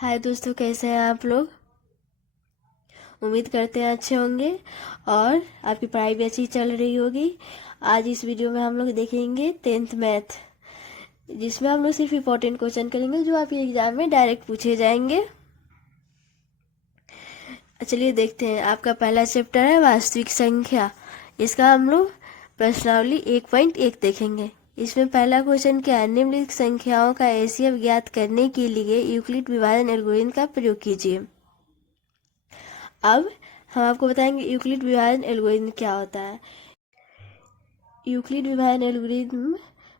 हाय दोस्तों, कैसे हैं आप लोग। उम्मीद करते हैं अच्छे होंगे और आपकी पढ़ाई भी अच्छी चल रही होगी। आज इस वीडियो में हम लोग देखेंगे 10th मैथ, जिसमें हम लोग सिर्फ इम्पोर्टेंट क्वेश्चन करेंगे जो आपके एग्जाम में डायरेक्ट पूछे जाएंगे। चलिए देखते हैं। आपका पहला चैप्टर है वास्तविक संख्या। इसका हम लोग प्रश्नावली 1.1 देखेंगे। इसमें पहला क्वेश्चन क्या है, निम्नलिखित संख्याओं का एचसीएफ ज्ञात करने के लिए यूक्लिड विभाजन एल्गोरिथम का प्रयोग कीजिए। अब हम आपको बताएंगे यूक्लिड विभाजन एल्गोरिथम क्या होता है। यूक्लिड विभाजन एल्गोरिथम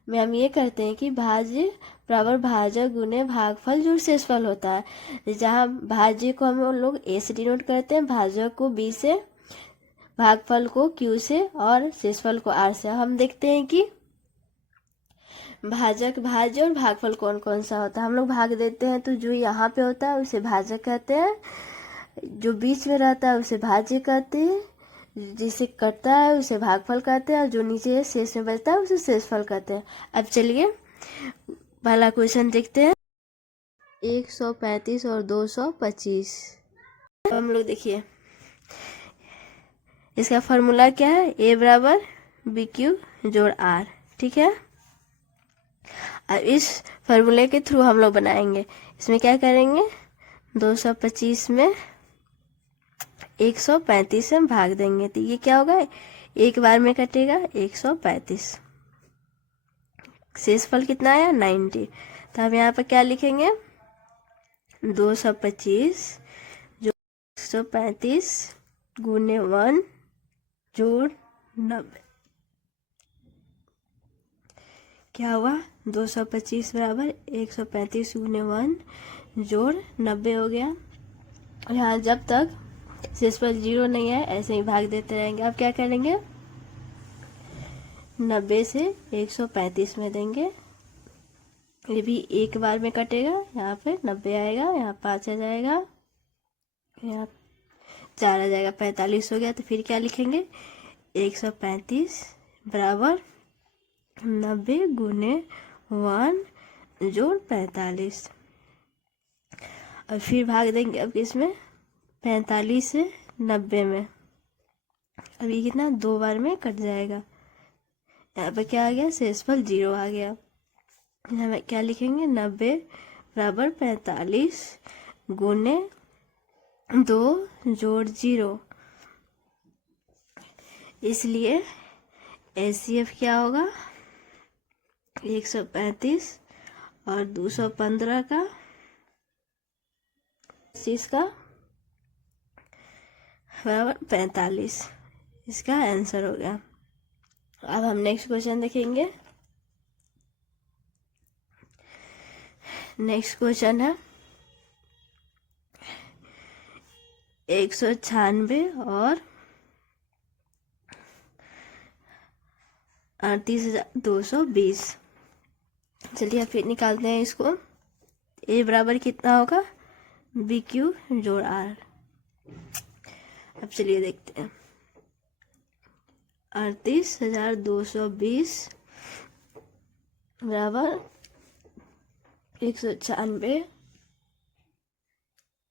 में हम ये करते हैं कि भाज्य बराबर भाजक गुने भागफल जो शेषफल होता है। जहाँ भाज्य को हम लोग ए से डिनोट करते हैं, भाजक को बी से, भागफल को क्यू से और शेषफल को आर से। हम देखते हैं कि भाजक, भाज्य और भागफल कौन कौन सा होता है। हम लोग भाग देते हैं तो जो यहाँ पे होता है उसे भाजक कहते हैं, जो बीच में रहता है उसे भाज्य कहते हैं, जिसे कटता है उसे भागफल कहते हैं और जो नीचे शेष में बचता है उसे शेषफल कहते हैं। अब चलिए पहला क्वेश्चन देखते हैं। 135 और 225। हम लोग देखिए इसका फॉर्मूला क्या है, ए बराबर बी क्यू जोड़ आर। ठीक है, अब इस फॉर्मूले के थ्रू हम लोग बनाएंगे। इसमें क्या करेंगे, 225 में 135 से हम भाग देंगे तो ये क्या होगा, एक बार में कटेगा 135। शेषफल कितना आया 90। तो हम यहाँ पर क्या लिखेंगे, 225 जो 135 गुने 1 जोड़ 90। क्या हुआ, 225 बराबर 135 गुने 1 जोड़ 90 हो गया। और यहाँ जब तक शेषफल 0 नहीं है ऐसे ही भाग देते रहेंगे। अब क्या करेंगे, 90 से 135 में देंगे, ये भी एक बार में कटेगा। यहाँ पे 90 आएगा, यहाँ 5 आ जाएगा, यहाँ 4 आ जाएगा, 45 हो गया। तो फिर क्या लिखेंगे, 135 बराबर 90 गुने 1 जोड़ 45। और फिर भाग देंगे अब इसमें 45 से 90 में। अब ये कितना, दो बार में कट जाएगा। यहाँ पे क्या आ गया, शेषफल 0 आ गया। यहाँ पे क्या लिखेंगे, 90 बराबर 45 गुने 2 जोड़ 0। इसलिए एचसीएफ क्या होगा, 135 और 215 का, इसका बराबर 45। इसका आंसर हो गया। अब हम नेक्स्ट क्वेश्चन देखेंगे। नेक्स्ट क्वेश्चन है 196 और 38,220। चलिए फिर निकालते हैं इसको। ए बराबर कितना होगा, बी क्यू जोड़ आर। अब चलिए देखते हैं, 38,220 बराबर 196।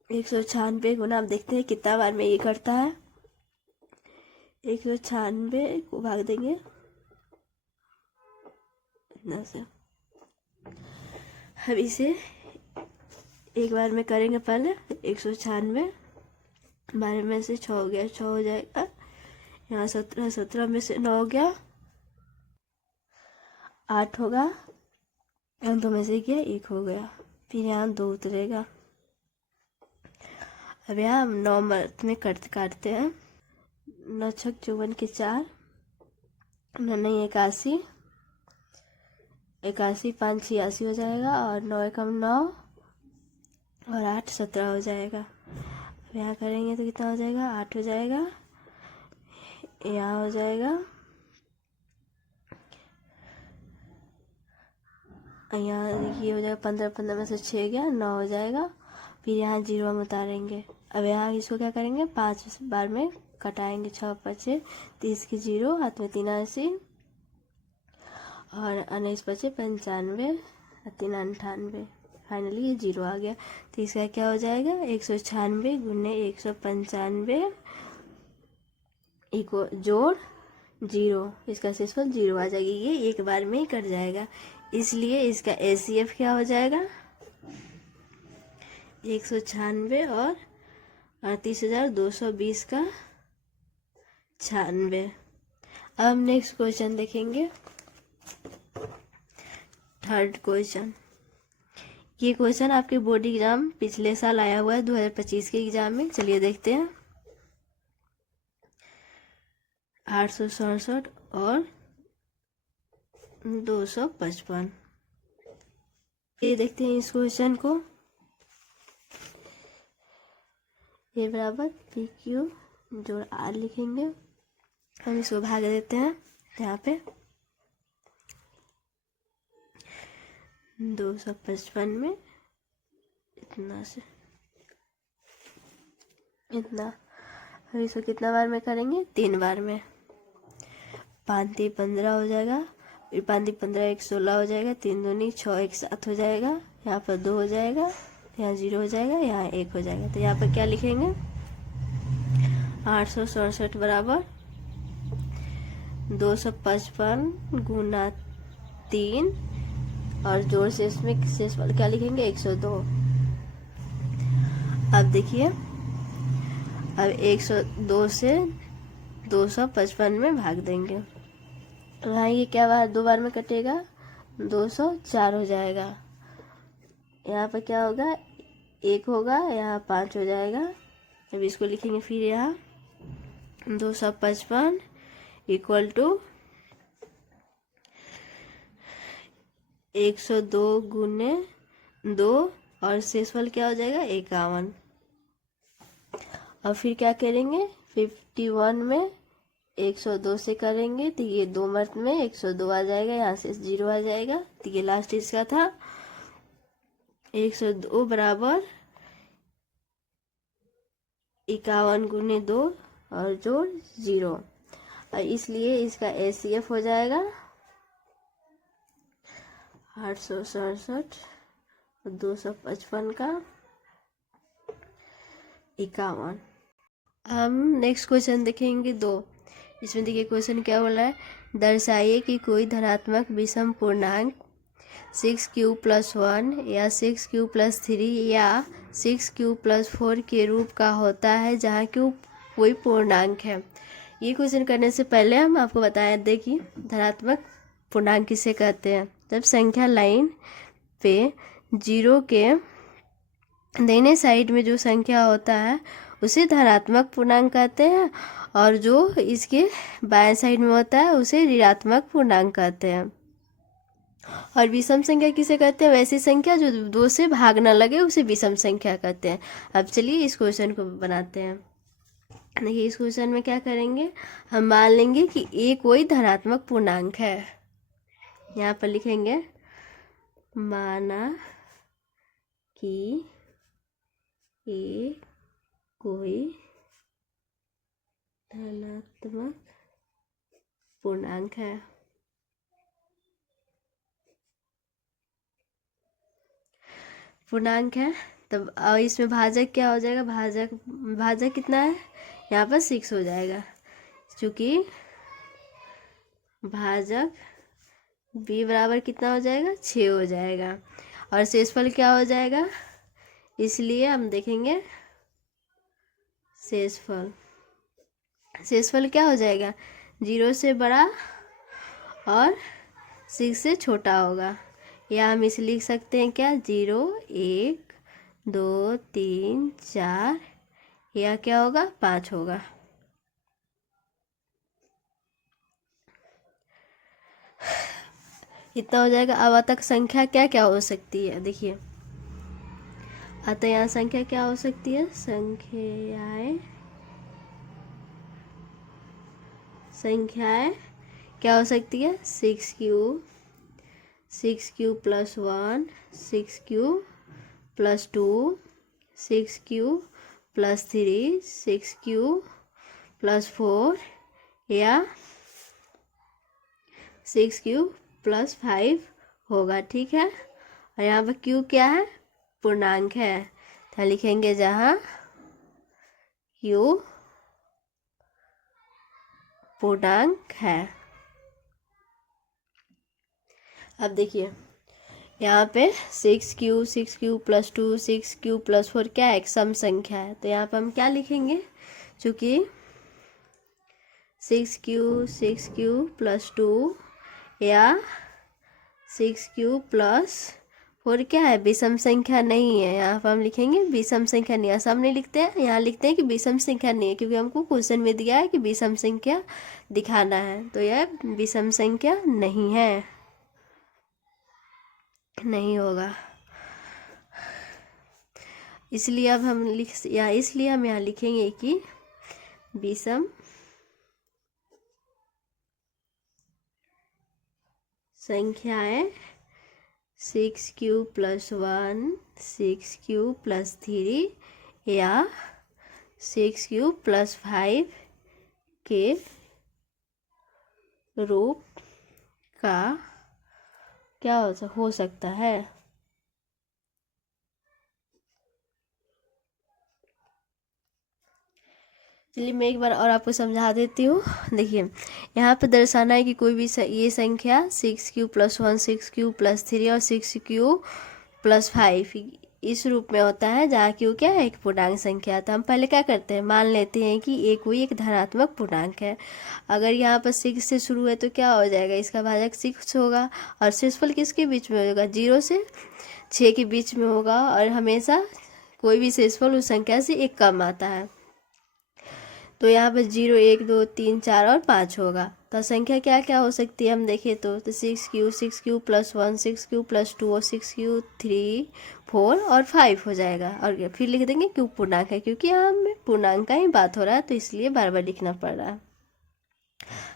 196 गुना, आप देखते हैं कितना बार में ये करता है। 196 को भाग देंगे इतना से। अब इसे एक बार में करेंगे। पहले 196 12 में से 6 हो गया, 6 हो जाएगा। यहाँ 17, 17 में से 9 हो गया, 8 होगा। यहाँ 2 में से गया 1 हो गया, फिर यहाँ 2 उतरेगा। अब यहाँ हम 9 में काटते हैं। 9 छक 54 के 4, 9 81, 81 5 86 हो जाएगा। और 9 एकम 9 और 8 17 हो जाएगा। अब यहाँ करेंगे तो कितना हो जाएगा, 8 हो जाएगा, यहाँ हो जाएगा, यहाँ ये हो जाएगा 15, 15 में से 6 गया, 9 हो जाएगा। फिर यहाँ 0 हम उतारेंगे। अब यहाँ इसको क्या करेंगे, 5 बार में कटाएंगे। 6 5 30 की 0, हाथ में 83 और 19 5 95 3 98। फाइनली ये 0 आ गया। तो इसका क्या हो जाएगा, 196 गुने 195 इको जोड़ 0, इसका शेषफल 0 आ जाएगी। ये एक बार में ही कट जाएगा, इसलिए इसका एचसीएफ क्या हो जाएगा, 196 और 38,220 का 96। अब हम नेक्स्ट क्वेश्चन देखेंगे, थर्ड क्वेश्चन। ये क्वेश्चन आपके बोर्ड एग्जाम पिछले साल आया हुआ है 2025 के एग्जाम में। चलिए देखते हैं। 867 और 255, ये देखते हैं इस क्वेश्चन को। ये बराबर पी क्यू जोड़ आर लिखेंगे, हम इसको भाग देते हैं यहाँ पे। 255 में इतना से इतना, हम इसको कितना बार में करेंगे, 3 बार में। 5 3 15 हो जाएगा, फिर 5 3 15 1 16 हो जाएगा, 3 दूनी 6 1 7 हो जाएगा, यहाँ पर 2 हो जाएगा, यहाँ 0 हो जाएगा, यहाँ 1 हो जाएगा। तो यहाँ पर क्या लिखेंगे, 867 बराबर 255 गुना 3 और जोड़ से इसमें शेषफल क्या लिखेंगे, 102। अब देखिए, अब 102 से 255 में भाग देंगे, तो यहाँ ये क्या बार 2 बार में कटेगा, 204 हो जाएगा। यहाँ पर क्या होगा, 1 होगा, यहाँ 5 हो जाएगा। अब इसको लिखेंगे फिर यहाँ 255 इक्वल टू 102 गुने 2 और शेषफल क्या हो जाएगा, 51। और फिर क्या करेंगे, 51 में 102 से करेंगे तो ये 2 मर्त में 102 आ जाएगा, यहाँ से 0 आ जाएगा। तो ये लास्ट इसका था 102 बराबर 51 गुने 2 और जोड़ 0, और इसलिए इसका एचसीएफ हो जाएगा 867 और 255 का 51। हम नेक्स्ट क्वेश्चन देखेंगे 2। इसमें देखिए क्वेश्चन क्या बोला है, दर्शाइए कि कोई धनात्मक विषम पूर्णांक 6q+1 या 6q+3 या 6q+4 के रूप का होता है जहाँ q कोई पूर्णांक है। ये क्वेश्चन करने से पहले हम आपको बताया दें कि धनात्मक पूर्णांक किसे कहते हैं। जब संख्या लाइन पे 0 के दाहिने साइड में जो संख्या होता है उसे धनात्मक पूर्णांक कहते हैं, और जो इसके बाएं साइड में होता है उसे ऋणात्मक पूर्णांक कहते हैं। और विषम संख्या किसे कहते हैं, वैसी संख्या जो 2 से भाग ना लगे उसे विषम संख्या कहते हैं। अब चलिए इस क्वेश्चन को बनाते हैं। देखिए इस क्वेश्चन में क्या करेंगे, हम मान लेंगे कि a कोई धनात्मक पूर्णांक है। यहाँ पर लिखेंगे माना कि a कोई धनात्मक पूर्णांक है। पूर्णांक है तब इसमें भाजक क्या हो जाएगा, भाजक कितना है, यहाँ पर 6 हो जाएगा, क्योंकि भाजक b बराबर कितना हो जाएगा, 6 हो जाएगा। और शेषफल क्या हो जाएगा, इसलिए हम देखेंगे शेषफल क्या हो जाएगा, 0 से बड़ा और 6 से छोटा होगा, या हम इसे लिख सकते हैं क्या, 0 1 2 3 4, या क्या होगा, 5 होगा। इतना हो जाएगा। अब तक संख्या क्या क्या हो सकती है, देखिए अतः यहाँ संख्या क्या हो सकती है, संख्याएं क्या हो सकती है, 6q +1 6q +2 6q +3 6q +4 या 6q +5 होगा, ठीक है। और यहाँ पर q क्या है, पूर्णांक है, तो लिखेंगे जहाँ q पूर्णांक है। अब देखिए यहाँ पे 6q प्लस 2 6q प्लस 4 क्या है, एक सम संख्या है, तो यहाँ पे हम क्या लिखेंगे, चूँकि 6q प्लस 2 या 6q प्लस 4 क्या है, विषम संख्या नहीं है। यहाँ पर हम लिखेंगे विषम संख्या नहीं, ऐसा हम नहीं लिखते हैं, यहाँ लिखते हैं कि विषम संख्या नहीं है, क्योंकि हमको क्वेश्चन में दिया है कि विषम संख्या दिखाना है, तो यह विषम संख्या नहीं है, नहीं होगा। इसलिए अब हम इसलिए हम यहाँ लिखेंगे कि विषम संख्याएं 6q प्लस 1 6q प्लस 3 या 6q प्लस 5 के रूप का क्या हो सकता है। चलिए मैं एक बार और आपको समझा देती हूँ। देखिए यहाँ पे दर्शाना है कि कोई भी ये संख्या 6q प्लस 1 6q प्लस 3 और 6q प्लस 5 इस रूप में होता है, जहाँ क्यू क्या है, एक पूर्णांक संख्या। तो हम पहले क्या करते हैं, मान लेते हैं कि ये कोई एक धनात्मक पूर्णांक है। अगर यहाँ पर 6 से शुरू है तो क्या हो जाएगा, इसका भाजक 6 होगा, और शेषफल किसके बीच में होगा, 0 से 6 के बीच में होगा, और हमेशा कोई भी शेषफल उस संख्या से एक कम आता है। तो यहाँ पर 0 1 2 3 4 और 5 होगा। तो संख्या क्या क्या हो सकती है हम देखें तो 6q प्लस 1 6q प्लस 2 और 6q 3 4 और 5 हो जाएगा। और फिर लिख देंगे क्यों पूर्णांक है, क्योंकि यहाँ हमें पूर्णांक का ही बात हो रहा है, तो इसलिए बार बार लिखना पड़ रहा है।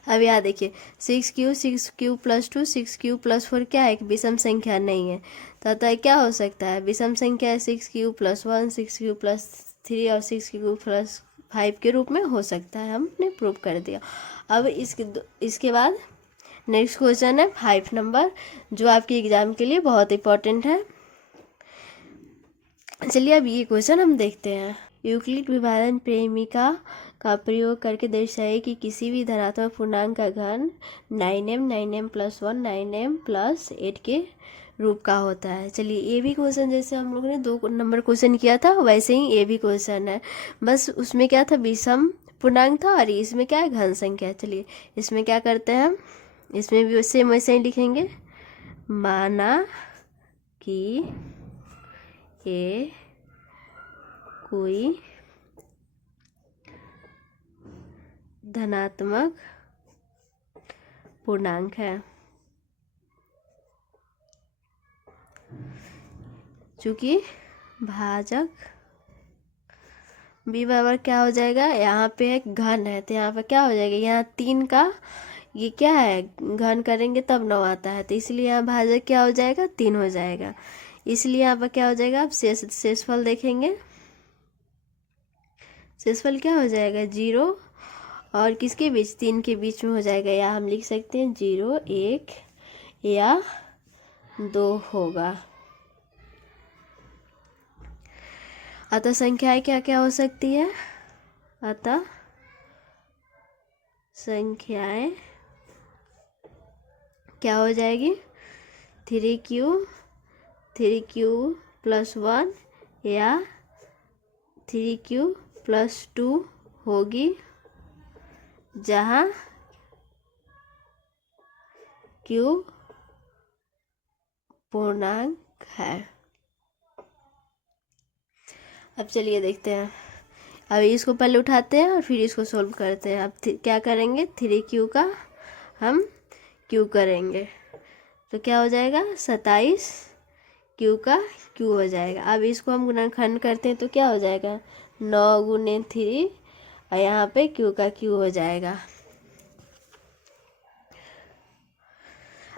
अब यहाँ देखिए 6q प्लस 2 6q प्लस 4 क्या है, एक विषम संख्या नहीं है, तो अतः क्या हो सकता है, विषम संख्या है 6q प्लस 1 6q प्लस 3 और 6q प्लस 5 के रूप में हो सकता है, हमने प्रूव कर दिया। अब इसके बाद नेक्स्ट क्वेश्चन है 5 नंबर, जो आपके एग्जाम के लिए बहुत इंपॉर्टेंट है। चलिए अब ये क्वेश्चन हम देखते हैं। यूक्लिड विभाजन प्रेमिका का प्रयोग करके दर्शाइए कि किसी भी धनात्मक पूर्णांक का घन 9m प्लस 1 9m प्लस 8 के रूप का होता है। चलिए ये भी क्वेश्चन जैसे हम लोग ने 2 नंबर क्वेश्चन किया था, वैसे ही ये भी क्वेश्चन है, बस उसमें क्या था, विषम पूर्णांक था, और इसमें क्या है, घन संख्या। चलिए इसमें क्या करते हैं हम, इसमें भी सेम वैसे ही लिखेंगे, माना कि ये कोई धनात्मक पूर्णांक है, चूँकि भाजक b बराबर क्या हो जाएगा, यहाँ पे एक घन है, तो यहाँ पे क्या हो जाएगा, यहाँ 3 का ये क्या है, घन करेंगे तब 9 आता है, तो इसलिए यहाँ भाजक क्या हो जाएगा, 3 हो जाएगा। इसलिए यहाँ पर क्या हो जाएगा, अब शेषफल देखेंगे, शेषफल क्या हो जाएगा, 0 और किसके बीच, 3 के बीच में हो जाएगा, या हम लिख सकते हैं 0 1 या 2 होगा। अतः संख्याएं क्या क्या हो सकती है, अतः संख्याएं क्या हो जाएगी, 3q प्लस 1 या 3q प्लस 2 होगी, जहाँ q पूर्णांक है। अब चलिए देखते हैं, अब इसको पहले उठाते हैं और फिर इसको सोल्व करते हैं। अब क्या करेंगे, 3q का हम q करेंगे, तो क्या हो जाएगा, 27 q का q हो जाएगा। अब इसको हम गुणनखंड करते हैं तो क्या हो जाएगा, 9 गुने 3 और यहाँ पे q का q हो जाएगा।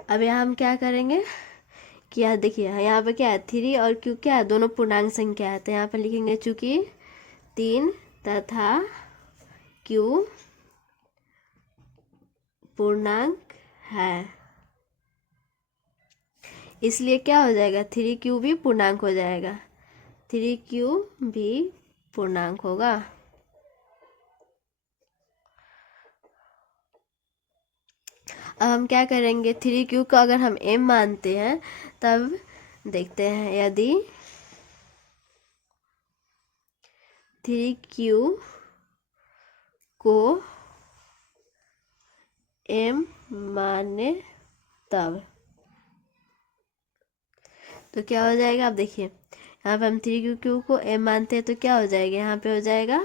अब यहाँ हम क्या करेंगे कि यहाँ देखिए यहाँ पे क्या है, 3 और q क्या है, दोनों पूर्णांक संख्या है, तो यहाँ पे लिखेंगे चूँकि 3 तथा q पूर्णांक है, इसलिए क्या हो जाएगा, 3q भी पूर्णांक हो जाएगा। 3Q भी पूर्णांक होगा। अब हम क्या करेंगे, 3Q का अगर हम m मानते हैं तब देखते हैं, यदि 3Q को m माने तब तो क्या हो जाएगा। अब देखिए यहाँ पे हम 3Q को m मानते हैं तो क्या हो जाएगा, यहाँ पे हो जाएगा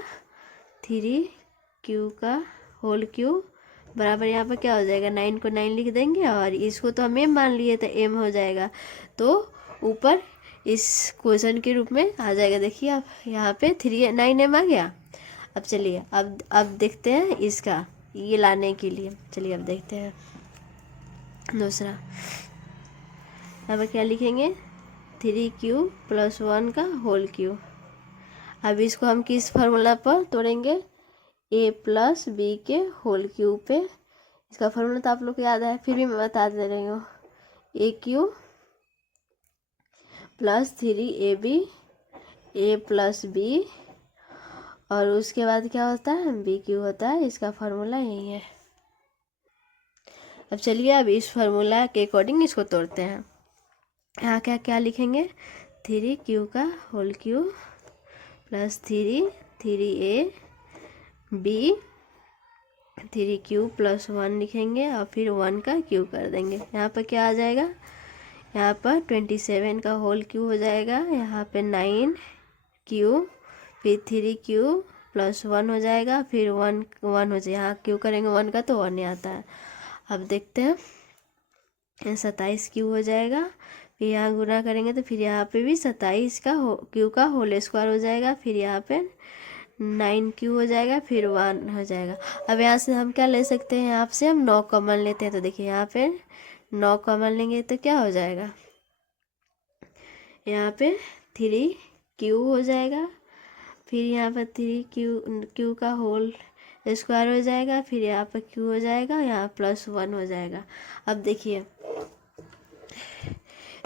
3Q का होल क्यूब बराबर, यहाँ पर क्या हो जाएगा, 9 को 9 लिख देंगे और इसको तो हम m मान लिए तो m हो जाएगा, तो ऊपर इस क्वेश्चन के रूप में आ जाएगा। देखिए आप यहाँ पे 9m आ गया। अब चलिए अब देखते हैं इसका ये लाने के लिए, चलिए अब देखते हैं दूसरा। यहाँ पर क्या लिखेंगे, 3Q + 1 का होल क्यूब। अब इसको हम किस फार्मूला पर तोड़ेंगे, a + b के होल क्यूब पे। इसका फार्मूला तो आप लोग को याद है, फिर भी मैं बता दे रही हूँ, AQ + 3AB a + b और उसके बाद क्या होता है, BQ होता है। इसका फार्मूला यही है। अब चलिए अब इस फार्मूला के अकॉर्डिंग इसको तोड़ते हैं। यहाँ क्या क्या लिखेंगे, 3Q का whole cube + 3A B 3Q + 1 लिखेंगे और फिर 1 का क्यूब कर देंगे। यहाँ पर क्या आ जाएगा, यहाँ पर 27 का होल क्यूब हो जाएगा, यहाँ पे 9Q फिर 3Q + 1 हो जाएगा, फिर 1 1 हो जाएगा, यहाँ क्यूब करेंगे 1 का तो 1 ही आता है। अब देखते हैं 27Q हो जाएगा, फिर यहाँ गुना करेंगे तो फिर यहाँ पे भी 27 का क्यू का होल स्क्वायर हो जाएगा, फिर यहाँ पे 9Q हो जाएगा, फिर 1 हो जाएगा। अब यहाँ से हम क्या ले सकते हैं, यहाँ से हम 9 कॉमन लेते हैं, तो देखिए यहाँ पे 9 कॉमन लेंगे तो क्या हो जाएगा, यहाँ पे 3Q हो जाएगा, फिर यहाँ पर 3Q का होल स्क्वायर हो जाएगा, फिर यहाँ पर Q हो जाएगा, यहाँ +1 हो जाएगा। अब देखिए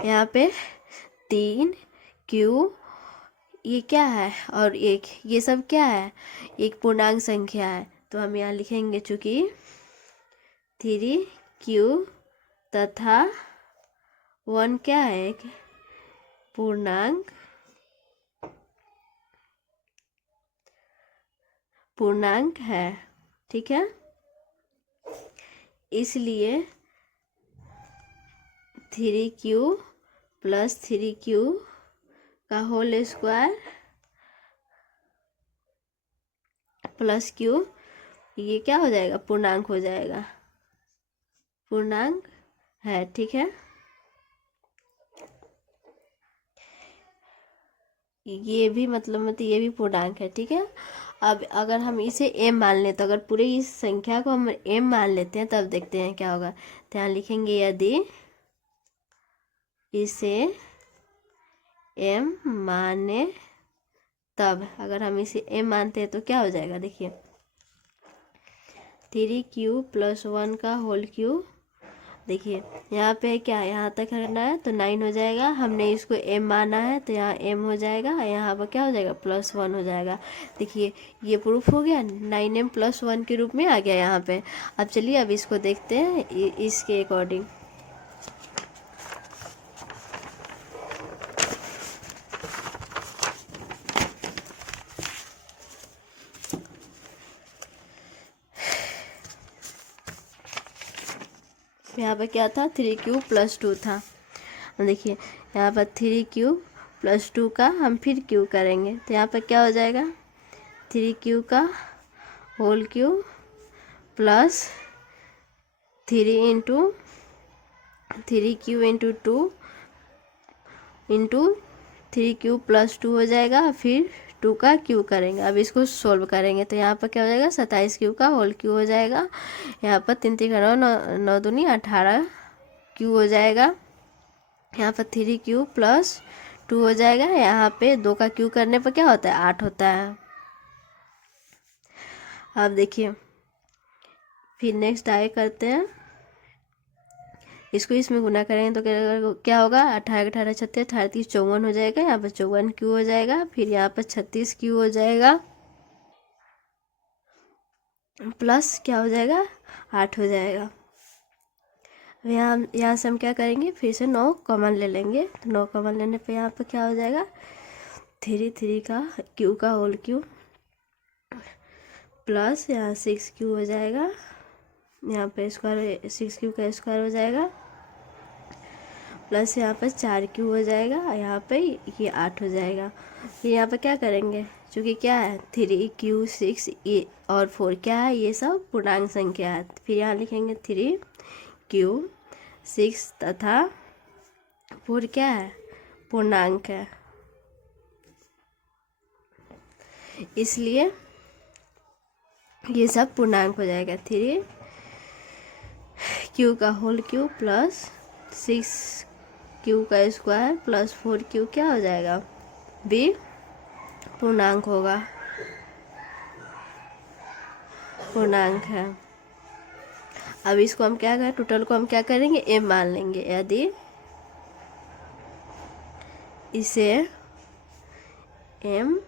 यहाँ पे 3Q ये क्या है और ये सब क्या है, एक पूर्णांक संख्या है, तो हम यहाँ लिखेंगे चूँकि 3Q तथा 1 क्या है, एक पूर्णांक है, ठीक है। इसलिए 3Q + 3Q का होल स्क्वायर + Q ये क्या हो जाएगा, पूर्णांक हो जाएगा, पूर्णांक है, ठीक है। ये भी मतलब ये भी पूर्णांक है, ठीक है। अब अगर हम इसे m मान लें, तो अगर पूरे इस संख्या को हम m मान लेते हैं तब देखते हैं क्या होगा। तो यहाँ लिखेंगे यदि इसे m माने तब, अगर हम इसे m मानते हैं तो क्या हो जाएगा, देखिए 3Q + 1 का होल क्यूब, देखिए यहाँ पे क्या है, यहाँ तक करना है तो 9 हो जाएगा, हमने इसको m माना है तो यहाँ m हो जाएगा, यहाँ पर क्या हो जाएगा, +1 हो जाएगा। देखिए ये प्रूफ हो गया, 9m + 1 के रूप में आ गया यहाँ पे। अब चलिए अब इसको देखते हैं इसके अकॉर्डिंग। यहाँ पर क्या था, 3Q + 2 था। देखिए यहाँ पर 3Q + 2 का हम फिर Q करेंगे, तो यहाँ पर क्या हो जाएगा, 3Q का होल क्यूब + 3 × 3Q × 2 × 3Q + 2 हो जाएगा, फिर 2 का क्यू करेंगे। अब इसको सोल्व करेंगे तो यहाँ पर क्या हो जाएगा, 27Q का होल क्यू हो जाएगा, यहाँ पर 3 3 9 9 दूनी 18 क्यू हो जाएगा, यहाँ पर 3Q + 2 हो जाएगा, यहाँ पे 2 का क्यू करने पर क्या होता है, 8 होता है। अब देखिए फिर नेक्स्ट आगे करते हैं, इसको इसमें गुना करेंगे तो क्या होगा, 18 18 36 18 30 54 हो जाएगा। यहाँ पर 54 क्यू हो जाएगा, फिर यहाँ पर 36 क्यू हो जाएगा, प्लस क्या हो जाएगा, 8 हो जाएगा। यहाँ से हम क्या करेंगे, फिर से 9 कॉमन ले लेंगे। तो 9 कॉमन लेने पे यहाँ पर क्या हो जाएगा, 3 3 का क्यू का होल क्यू, प्लस यहाँ 6 क्यू हो जाएगा, यहाँ पे स्क्वायर 6 क्यू का स्क्वायर हो जाएगा, प्लस यहाँ पर 4 क्यू हो जाएगा, यहाँ पे ये 8 हो जाएगा। फिर यहाँ पर क्या करेंगे, क्योंकि क्या है 3 क्यू 6 ये और 4 क्या है, ये सब पूर्णांक संख्या है। फिर यहाँ लिखेंगे 3 क्यू 6 तथा 4 क्या है, पूर्णांक है, इसलिए ये सब पूर्णांक हो जाएगा। 3 क्यू का होल क्यू प्लस 6 क्यू का स्क्वायर प्लस 4 क्यू क्या हो जाएगा, बी पूर्णांक होगा, पूर्णांक है। अब इसको हम क्या करें, टोटल को हम क्या करेंगे, m मान लेंगे। यदि इसे m